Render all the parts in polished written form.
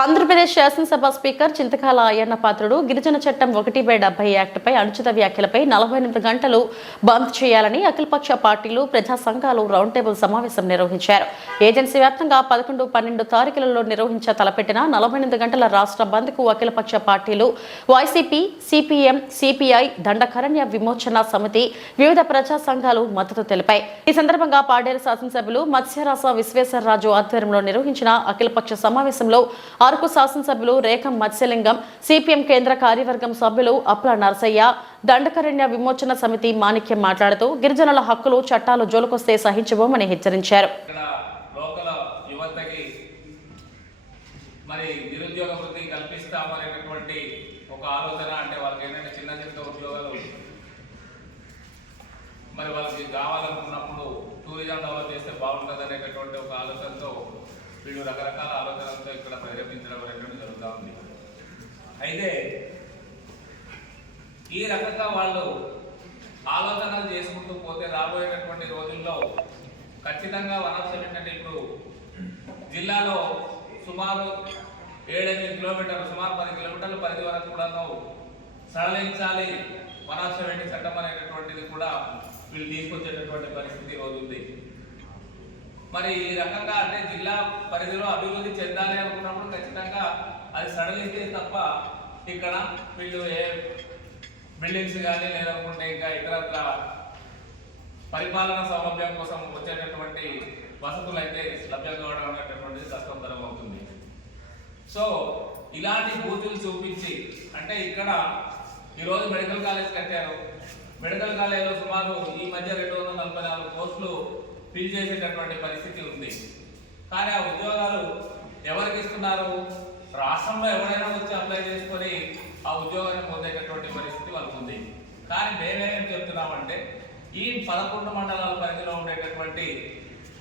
ఆంధ్రప్రదేశ్ శాసనసభ స్పీకర్ చింతకాల అయ్యన్న పాత్రుడు గిరిజన చట్టం 1/70 యాక్ట్పై అనుచిత వ్యాఖ్యలపై 48 గంటలు బంద్ చేయాలని అఖిలపక్ష పార్టీలు ప్రజా సంఘాలు రౌండ్ టేబుల్ సమావేశం నిర్వహించారు. ఏజెన్సీ వ్యాప్తంగా 11, 12 తారీఖులలో నిర్వహించ తలపెట్టిన 48 గంటల రాష్ట్ర బంద్కు అఖిలపక్ష పార్టీలు వైసీపీ, సిపిఎం, సిపిఐ, దండకారణ్య విమోచన సమితి, వివిధ ప్రజా సంఘాలు మద్దతు తెలిపాయి. ఈ సందర్భంగా పాడేరు శాసనసభ్యులు మత్స్యరాస విశ్వేశ్వరరాజు ఆధ్వర్యంలో నిర్వహించిన అఖిలపక్ష సమావేశంలో అరకు శాసనసభ్యులు రేఖం మత్స్యలింగం, సిపిఎం కేంద్ర కార్యవర్గం సభ్యులు అప్ల నరసయ్య, దండకారణ్య విమోచన సమితి మాణిక్యం మాట్లాడుతూ గిరిజనుల హక్కులు చట్టాలు జోలుకొస్తే సహించబోమని హెచ్చరించారు. మరి వాళ్ళకి కావాలనుకున్నప్పుడు టూరిజం డెవలప్ చేస్తే బాగుంటుంది అనేటటువంటి ఒక ఆలోచనతో వీళ్ళు రకరకాల ఆలోచనలతో ఇక్కడ ప్రేరేపించడం అనేటువంటి జరుగుతూ ఉంది. అయితే ఈ రకంగా వాళ్ళు ఆలోచనలు చేసుకుంటూ పోతే రాబోయేటటువంటి రోజుల్లో ఖచ్చితంగా వనాంశం ఏంటంటే ఇప్పుడు జిల్లాలో సుమారు 7-8 కిలోమీటర్లు, సుమారు 10 కిలోమీటర్ల పరిధి వరకు కూడా సడలించాలి వనాంశం ఏంటి చట్టం అనేటటువంటిది కూడా వీళ్ళు తీసుకొచ్చేటటువంటి పరిస్థితి రోజు ఉంది. మరి ఈ రకంగా అంటే జిల్లా పరిధిలో అభివృద్ధి చెందాలి అనుకున్నప్పుడు ఖచ్చితంగా అది సడలిస్తే తప్ప ఇక్కడ వీళ్ళు ఏ బిల్డింగ్స్ కానీ లేదనుకుంటే ఇంకా ఇతరత్ర పరిపాలన సౌలభ్యం కోసం వచ్చేటటువంటి వసతులు అయితే లభ్యం కావడం అనేటటువంటిది కష్టతరం అవుతుంది. సో ఇలాంటి బూతులు చూపించి అంటే ఇక్కడ ఈరోజు మెడికల్ కాలేజ్ కట్టారు. మెడికల్ కాలేజీలో సుమారు ఈ మధ్య 244 పోస్టులు ఫిల్ చేసేటటువంటి పరిస్థితి ఉంది. కానీ ఆ ఉద్యోగాలు ఎవరికి ఇస్తున్నారు? రాష్ట్రంలో ఎవరైనా వచ్చి అప్లై చేసుకొని ఆ ఉద్యోగాన్ని పొందేటటువంటి పరిస్థితి వాళ్ళకు ఉంది. కానీ మేమేం చెప్తున్నామంటే ఈ 11 మండలాల పరిధిలో ఉండేటటువంటి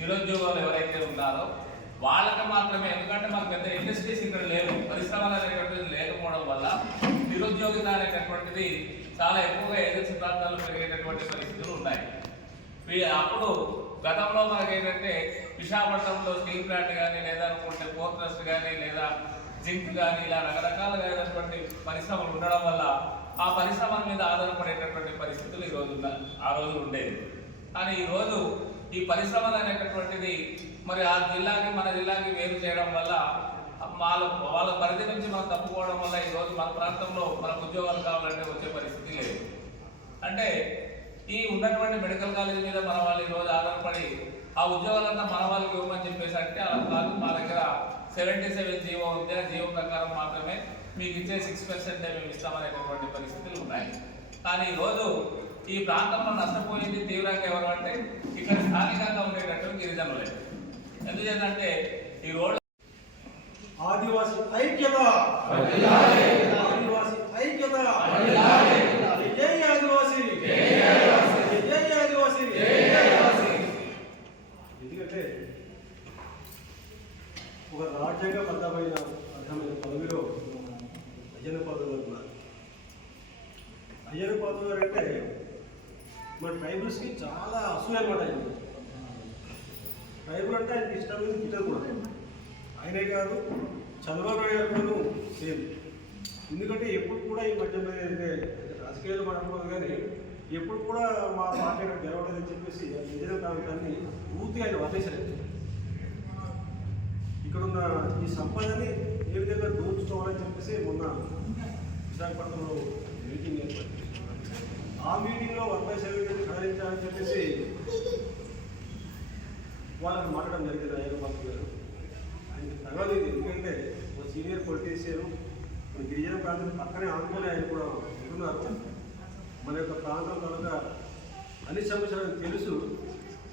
నిరుద్యోగాలు ఎవరైతే ఉన్నారో వాళ్ళకి మాత్రమే, ఎందుకంటే మాకు పెద్ద ఇండస్ట్రీస్ ఇక్కడ లేవు, పరిశ్రమలు అనేటటువంటిది లేకపోవడం వల్ల నిరుద్యోగిత అనేటటువంటిది చాలా ఎక్కువగా ఏజెన్సీ ప్రాంతాల్లో పెరిగేటటువంటి పరిస్థితులు ఉన్నాయి. అప్పుడు గతంలో మనకి ఏంటంటే విశాఖపట్నంలో స్టీల్ ప్లాంట్ కానీ లేదా అనుకుంటే పోర్ట్ ట్రస్ట్ కానీ లేదా జింక్ కానీ ఇలా రకరకాలైనటువంటి పరిశ్రమలు ఉండడం వల్ల ఆ పరిశ్రమల మీద ఆధారపడేటటువంటి పరిస్థితులు ఈరోజు ఆ రోజు ఉండేది. కానీ ఈరోజు ఈ పరిశ్రమలు అనేటటువంటిది మరి ఆ జిల్లాకి మన జిల్లాకి వేరు చేయడం వల్ల వాళ్ళ పరిధి నుంచి మనం తప్పుకోవడం వల్ల ఈరోజు మన ప్రాంతంలో మనకు ఉద్యోగాలు కావాలంటే వచ్చే పరిస్థితి లేదు. అంటే ఈ ఉన్నటువంటి మెడికల్ కాలేజ్ మీద మన వాళ్ళు ఈరోజు ఆధారపడి ఆ ఉద్యోగాలంతా మన వాళ్ళకి ఇవ్వమని చెప్పేసి అంటే అలా కాదు, మా దగ్గర 77 జీవో ఉంది, ఆ జీవో ప్రకారం మాత్రమే మీకు ఇచ్చే 6% మేము ఇస్తామనేటటువంటి పరిస్థితులు ఉన్నాయి. కానీ ఈరోజు ఈ ప్రాంతంలో నష్టపోయింది తీవ్రంగా ఎవరు అంటే ఇక్కడ స్థానికంగా ఉండేటటువంటి గిరిజనులే. ఎందుచేతంటే ఈ రోడ్డు ఆదివాసీ ఐక్యత, ఆదివాసీ ఐక్యత, జై ఆదివాసీ, జై ఆదివాసీ. ఎందుకంటే ఒక రాజ్యాంగబద్ధమైన అర్థమైన పదవిలో అయ్యన్న పాత్రుడు ఉన్నారు. అయ్యన్న పాత్రుడు గారు అంటే మన ట్రైబల్స్కి చాలా అసూయ అనమాట. ట్రైబల్ అంటే ఆయనకి ఇష్టం లేదు, గిట్టదు కూడా. ఆయనే కాదు, చంద్రబాబు నాయుడు గారు సేమ్. ఎందుకంటే ఎప్పుడు కూడా ఈ మధ్యలో అయితే రాజకీయాలు మాట్లాడుకోదు కానీ ఎప్పుడు కూడా మా పార్టీ గెలవలేదని చెప్పేసి గిరిజన ప్రాంతాన్ని పూర్తిగా ఆయన వర్ణించలేదు. ఇక్కడున్న ఈ సంపదని ఏ విధంగా దోచుకోవాలని చెప్పేసి మొన్న విశాఖపట్నంలో మీటింగ్ ఏర్పడింది. ఆ మీటింగ్లో 1/70 ఖండించాలని చెప్పేసి వాళ్ళని మాట్లాడడం జరిగింది అయ్యన్న పాత్రుడు గారు. ఆయనకి తగలేదు, ఎందుకంటే ఒక సీనియర్ పొలిటీషియన్, మన గిరిజన ప్రాంతం పక్కనే ఆందోళన ఆయన కూడా ఉంటున్నారు. మన యొక్క ప్రాంతం కనుక అన్ని సమస్యలను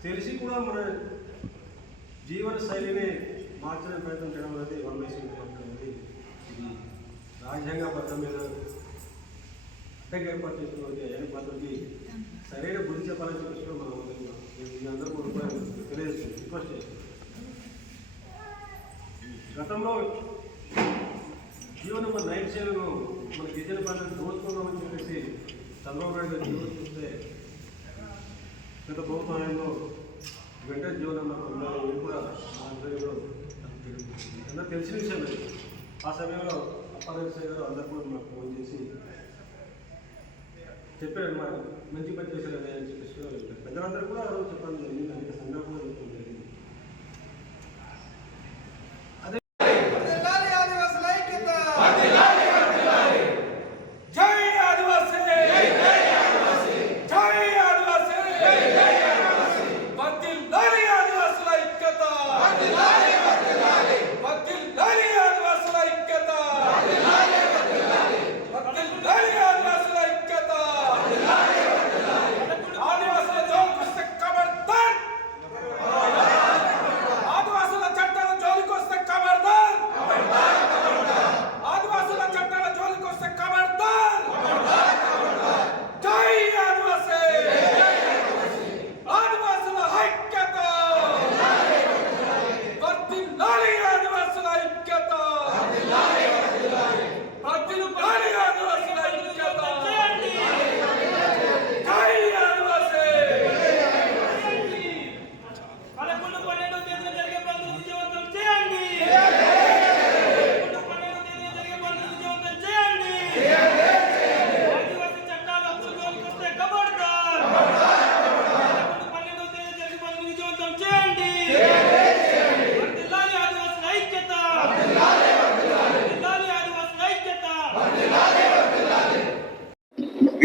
తెలిసి కూడా మన జీవన శైలిని మార్చడానికి ప్రయత్నం చేయడం అనేది 1/70 అనేది ఇది రాజ్యాంగబద్ధమైన అడ్డంగా ఏర్పాటు చేస్తున్నటువంటి అయ్యన్న పాత్రుడికి సరైన బుద్ధి చెప్పాలని చెప్పేసి మనం అందరూ కూడా తెలియజేస్తుంది, రిక్వెస్ట్ చేస్తాం. గతంలో జీవో నెంబర్ 97 మన గిరిజన ప్రాంతాన్ని దోచుకున్నామని చెప్పేసి చంద్రబాబు నాయుడు గారు జీవో చూస్తే గత ప్రభుత్వంలో వెంటనే జీవో నెంబర్ 9 కూడా మా ఆధ్వర్యంలో తెలిసిన విషయం. ఆ సమయంలో అప్పారావు గారు అందరూ కూడా మాకు ఫోన్ చేసి చెప్పారు అన్నమాట, మంచి పని చేశారు అని చెప్పేసి పెద్దలందరూ కూడా ఆ రోజు చెప్పడం జరిగింది, అనేక సంఘాలు కూడా చెప్పడం జరిగింది.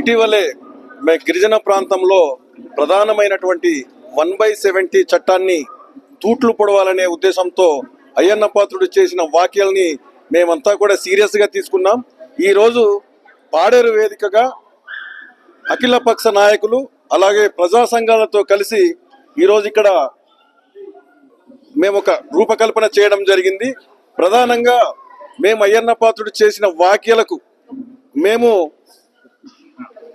ఇటీవలే గిరిజన ప్రాంతంలో ప్రధానమైనటువంటి 1/70 చట్టాన్ని తూట్లు పొడవాలనే ఉద్దేశంతో అయ్యన్న పాత్రుడు చేసిన వ్యాఖ్యల్ని మేమంతా కూడా సీరియస్ గా తీసుకున్నాం. ఈరోజు పాడేరు వేదికగా అఖిలపక్ష నాయకులు అలాగే ప్రజా సంఘాలతో కలిసి ఈరోజు ఇక్కడ మేము ఒక రూపకల్పన చేయడం జరిగింది. ప్రధానంగా మేము అయ్యన్న పాత్రుడు చేసిన వ్యాఖ్యలకు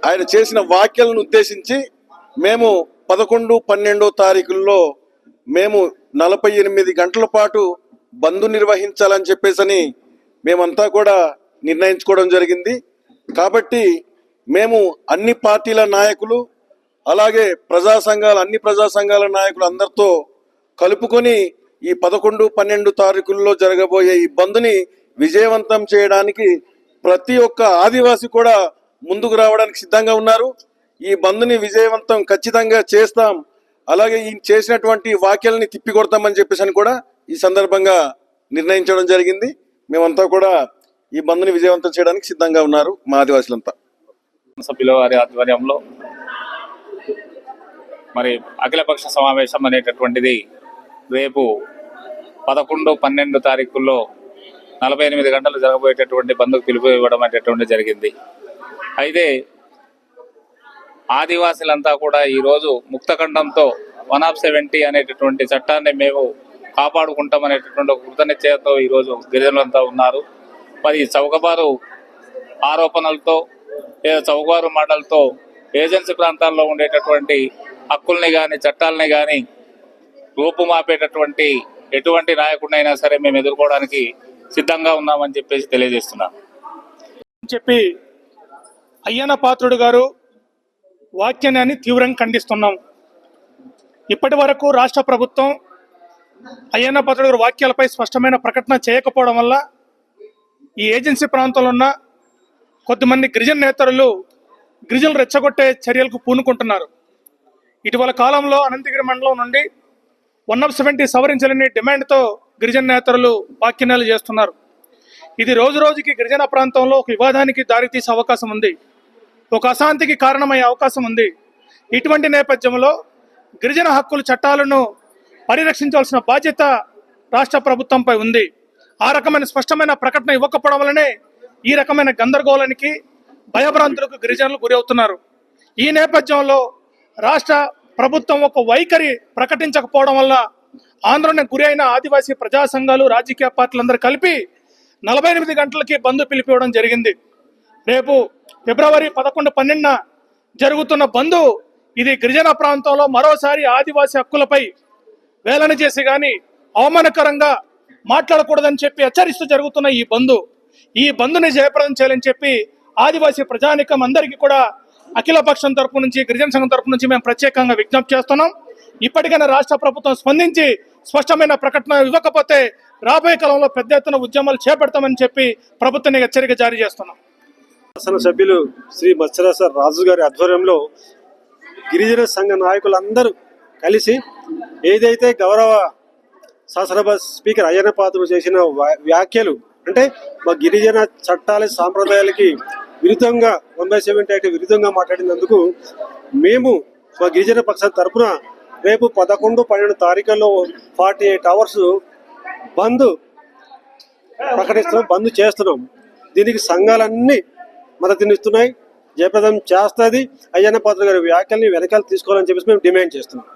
ఆయన చేసిన వ్యాఖ్యలను ఉద్దేశించి మేము 11, 12 తారీఖుల్లో మేము 48 గంటల పాటు బంద్ నిర్వహించాలని చెప్పేసి మేమంతా కూడా నిర్ణయించుకోవడం జరిగింది. కాబట్టి మేము అన్ని పార్టీల నాయకులు అలాగే అన్ని ప్రజా సంఘాల నాయకులు అందరితో కలుపుకొని ఈ 11, 12 తారీఖుల్లో జరగబోయే ఈ బంద్ని విజయవంతం చేయడానికి ప్రతి ఒక్క ఆదివాసి కూడా ముందుకు రావడానికి సిద్ధంగా ఉన్నారు. ఈ బంద్ని విజయవంతం ఖచ్చితంగా చేస్తాం, అలాగే ఈ చేసినటువంటి వ్యాఖ్యల్ని తిప్పికొడతామని చెప్పేసి కూడా ఈ సందర్భంగా నిర్ణయించడం జరిగింది. మేమంతా కూడా ఈ బంద్ని విజయవంతం చేయడానికి సిద్ధంగా ఉన్నారు మా ఆదివాసులంతా. సభ్యుల వారి ఆధ్వర్యంలో మరి అఖిలపక్ష సమావేశం అనేటటువంటిది రేపు 11, 12 తారీఖుల్లో 48 గంటలు జరగబోయేటటువంటి బంద్కు పిలుపు ఇవ్వడం అనేటటువంటి జరిగింది. అయితే ఆదివాసులంతా కూడా ఈరోజు ముక్తఖండంతో 1/70 అనేటటువంటి చట్టాన్ని మేము కాపాడుకుంటామనేటటువంటి ఒక కృతనిశ్చయంతో ఈరోజు గిరిజనులంతా ఉన్నారు. మరి చౌకబారు ఆరోపణలతో లేదా చౌకబారు మాటలతో ఏజెన్సీ ప్రాంతాల్లో ఉండేటటువంటి హక్కుల్ని కానీ చట్టాలని కానీ రూపుమాపేటటువంటి ఎటువంటి నాయకుడినైనా సరే మేము ఎదుర్కోవడానికి సిద్ధంగా ఉన్నామని చెప్పేసి తెలియజేస్తున్నాం. చెప్పి అయ్యన్న పాత్రుడు గారు వ్యాఖ్యానాన్ని తీవ్రంగా ఖండిస్తున్నాం. ఇప్పటి వరకు రాష్ట్ర ప్రభుత్వం అయ్యన్న పాత్రుడు గారి వ్యాఖ్యలపై స్పష్టమైన ప్రకటన చేయకపోవడం వల్ల ఈ ఏజెన్సీ ప్రాంతంలో ఉన్న కొద్దిమంది గిరిజన నేతలు గిరిజనులు రెచ్చగొట్టే చర్యలకు పూనుకుంటున్నారు. ఇటీవల కాలంలో అనంతగిరి మండలం నుండి 1/70 సవరించాలని డిమాండ్తో గిరిజన నేతలు వ్యాఖ్యానాలు చేస్తున్నారు. ఇది రోజు రోజుకి గిరిజన ప్రాంతంలో ఒక వివాదానికి దారితీసే అవకాశం ఉంది, ఒక అశాంతికి కారణమయ్యే అవకాశం ఉంది. ఇటువంటి నేపథ్యంలో గిరిజన హక్కుల చట్టాలను పరిరక్షించాల్సిన బాధ్యత రాష్ట్ర ప్రభుత్వంపై ఉంది. ఆ రకమైన స్పష్టమైన ప్రకటన ఇవ్వకపోవడం వల్లనే ఈ రకమైన గందరగోళానికి భయభ్రాంతులకు గిరిజనులు గురి అవుతున్నారు. ఈ నేపథ్యంలో రాష్ట్ర ప్రభుత్వం ఒక వైఖరి ప్రకటించకపోవడం వల్ల ఆందోళనకు గురి అయిన ఆదివాసీ ప్రజా సంఘాలు రాజకీయ పార్టీలందరూ కలిపి 48 గంటలకి బంద్ పిలిపివ్వడం జరిగింది. రేపు ఫిబ్రవరి 11, 12 జరుగుతున్న బంద్ ఇది గిరిజన ప్రాంతంలో మరోసారి ఆదివాసీ హక్కులపై వేలన చేసి కానీ అవమానకరంగా మాట్లాడకూడదని చెప్పి హెచ్చరిస్తూ జరుగుతున్న ఈ బంద్ని జయప్రదం చేయాలని చెప్పి ఆదివాసీ ప్రజానికం అందరికీ కూడా అఖిల పక్షం తరపు నుంచి గిరిజన సంఘం తరపు నుంచి మేము ప్రత్యేకంగా విజ్ఞప్తి చేస్తున్నాం. ఇప్పటికైనా రాష్ట్ర ప్రభుత్వం స్పందించి స్పష్టమైన ప్రకటన ఇవ్వకపోతే రాబోయే కాలంలో పెద్ద ఎత్తున ఉద్యమాలు చేపడతామని చెప్పి ప్రభుత్వానికి హెచ్చరిక జారీ చేస్తున్నాం. శాసన సభ్యులు శ్రీ మత్స్యరాజ రాజు గారి ఆధ్వర్యంలో గిరిజన సంఘ నాయకులందరూ కలిసి ఏదైతే గౌరవ శాసనసభ స్పీకర్ అయ్యన్న పాత్రుడు చేసిన వ్యాఖ్యలు అంటే మా గిరిజన చట్టాల సాంప్రదాయాలకి విరుద్ధంగా 1/70 యాక్ట్ విరుద్ధంగా మాట్లాడినందుకు మేము మా గిరిజన పక్షం తరఫున రేపు 11-12 తారీఖుల్లో 48 అవర్స్ బంద్ ప్రకటిస్తున్నాం, బంద్ చేస్తున్నాం. దీనికి సంఘాలన్నీ మద్దతునిస్తున్నాయి, జయప్రదం చేస్తుంది. అయ్యన్న పాత్రుడు గారి వ్యాఖ్యల్ని వెనకాల తీసుకోవాలని చెప్పేసి మేము డిమాండ్ చేస్తున్నాం.